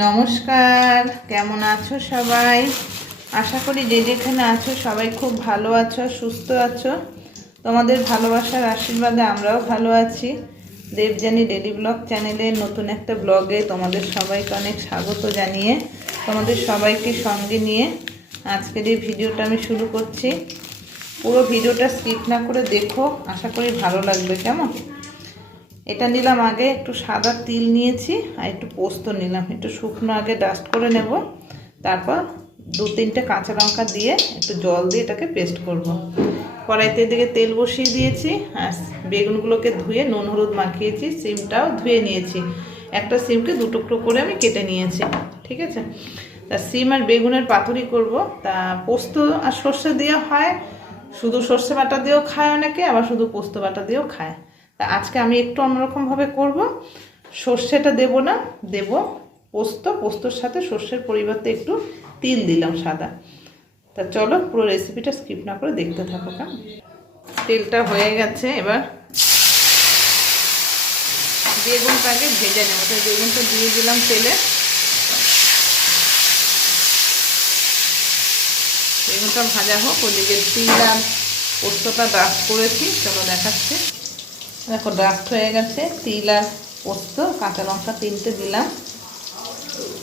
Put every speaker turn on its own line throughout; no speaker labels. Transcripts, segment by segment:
নমস্কার, কেমন আছো সবাই? আশা করি যে যেখানে আছো সবাই খুব ভালো আছো, সুস্থ আছো। তোমাদের ভালোবাসার আশীর্বাদে আমরাও ভালো আছি। দেবজানি ডেলি ব্লগ চ্যানেলের নতুন একটা ব্লগে তোমাদের সবাইকে অনেক স্বাগত জানিয়ে, তোমাদের সবাইকে সঙ্গে নিয়ে আজকের এই ভিডিওটা আমি শুরু করছি। পুরো ভিডিওটা স্কিপ না করে দেখো, আশা করি ভালো লাগবে, কেমন? এটা নিলাম আগে, একটু সাদা তিল নিয়েছি আর একটু পোস্ত নিলাম। একটু শুকনো আগে ডাস্ট করে নেব। তারপর দু তিনটে কাঁচা লঙ্কা দিয়ে একটু জল দিয়ে এটাকে পেস্ট করব। কড়াইতে দিকে তেল বসিয়ে দিয়েছি আর বেগুনগুলোকে ধুয়ে নুন হলুদ মাখিয়েছি, সিমটাও ধুয়ে নিয়েছি। একটা সিমকে দু টুকরো করে আমি কেটে নিয়েছি, ঠিক আছে? তা সিম আর বেগুনের পাতুরি করব। তা পোস্ত আর সর্ষে দিয়ে হয়, শুধু সর্ষে বাটা দিয়েও খায় অনেকে, আবার শুধু পোস্ত বাটা দিয়েও খায়। তা আজকে আমি একটু অন্যরকমভাবে করব। সর্ষেটা দেব না, দেব পোস্ত, পোস্তর সাথে সর্ষের পরিবর্তে একটু তিল দিলাম সাদা। তা চলো পুরো রেসিপিটা স্কিপ না করে দেখতে থাকো কেমন। তেলটা হয়ে গেছে, এবার বেগুনটাকে ভেজে নেব। তো বেগুনটা দিয়ে দিলাম তেলে। বেগুনটা ভাজা হোক, ওদিকে তিল আর পোস্তটা ডাস্ট করেছি, চলো দেখাচ্ছি। দেখো ডাস্ট হয়ে গেছে। তিল আর পোস্ত, কাঁচা লঙ্কা তিনটে দিলাম।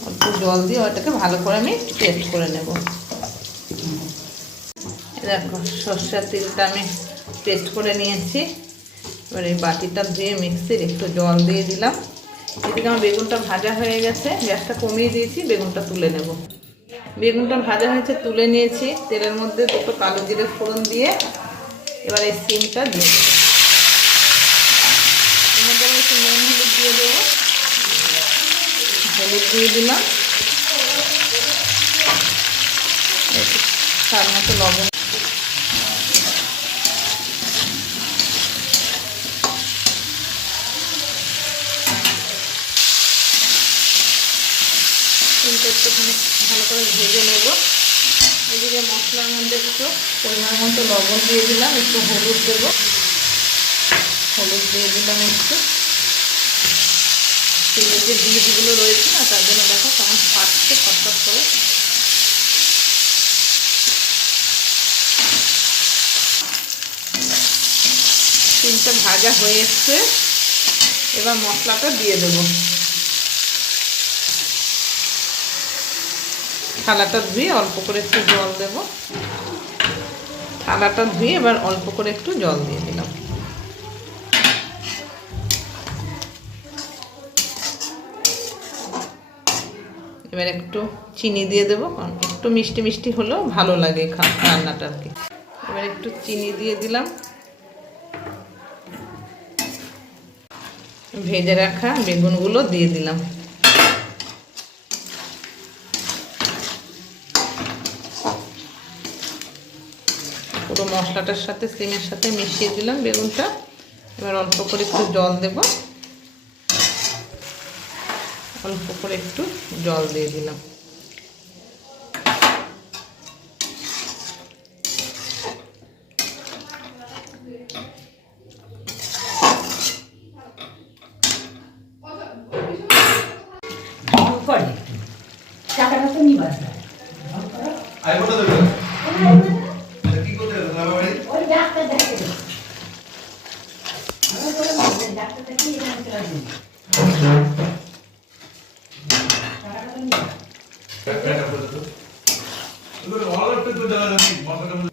অল্প জল দিয়ে ওটাকে ভালো করে আমি পেস্ট করে নেব। দেখো, সর্ষের তিলটা আমি পেস্ট করে নিয়েছি। এবার এই বাটিটা ধুয়ে মিক্সির একটু জল দিয়ে দিলাম। এদিকে আমার বেগুনটা ভাজা হয়ে গেছে। গ্যাসটা কমিয়ে দিয়েছি, বেগুনটা তুলে নেব। বেগুনটা ভাজা হয়েছে, তুলে নিয়েছি। তেলের মধ্যে দুটো কালো জিরে ফোড়ন দিয়ে এবার এই সিমটা দিয়ে দেবো এর মধ্যে আমি একটু নুন হলুদ দিয়ে দেবো। হলুদ দিয়ে দিলাম। স্বাদ মতো লবণ। একটুখানি ভালো করে ভেজে নেব। এদিকে মশলার মধ্যে একটু পরিমাণ মতো লবণ দিয়ে দিলাম, একটু হলুদ দেবো। হলুদ দিয়ে দিলাম একটু। তেলের যে বীজগুলো রয়েছে না, তার জন্য দেখো কেমন ফাটছে, ফটফট করে। তিনটা ভাজা হয়ে এসছে। এবার মশলাটা দিয়ে দেবো। থালাটা ধুয়ে অল্প করে একটু জল দেব। থালাটা ধুয়ে এবার অল্প করে একটু জল দিয়ে দিলাম। এবার একটু চিনি দিয়ে দেবো একটু মিষ্টি মিষ্টি হলেও ভালো লাগে রান্নাটা আর কি। এবার একটু চিনি দিয়ে দিলাম। ভেজে রাখা বেগুনগুলো দিয়ে দিলাম। পুরো মশলাটার সাথে, সিমের সাথে মিশিয়ে দিলাম বেগুনটা। এবার অল্প করে একটু জল দেব। অল্প করে একটু জল দিয়ে দিলাম।
করে টাকাটা তো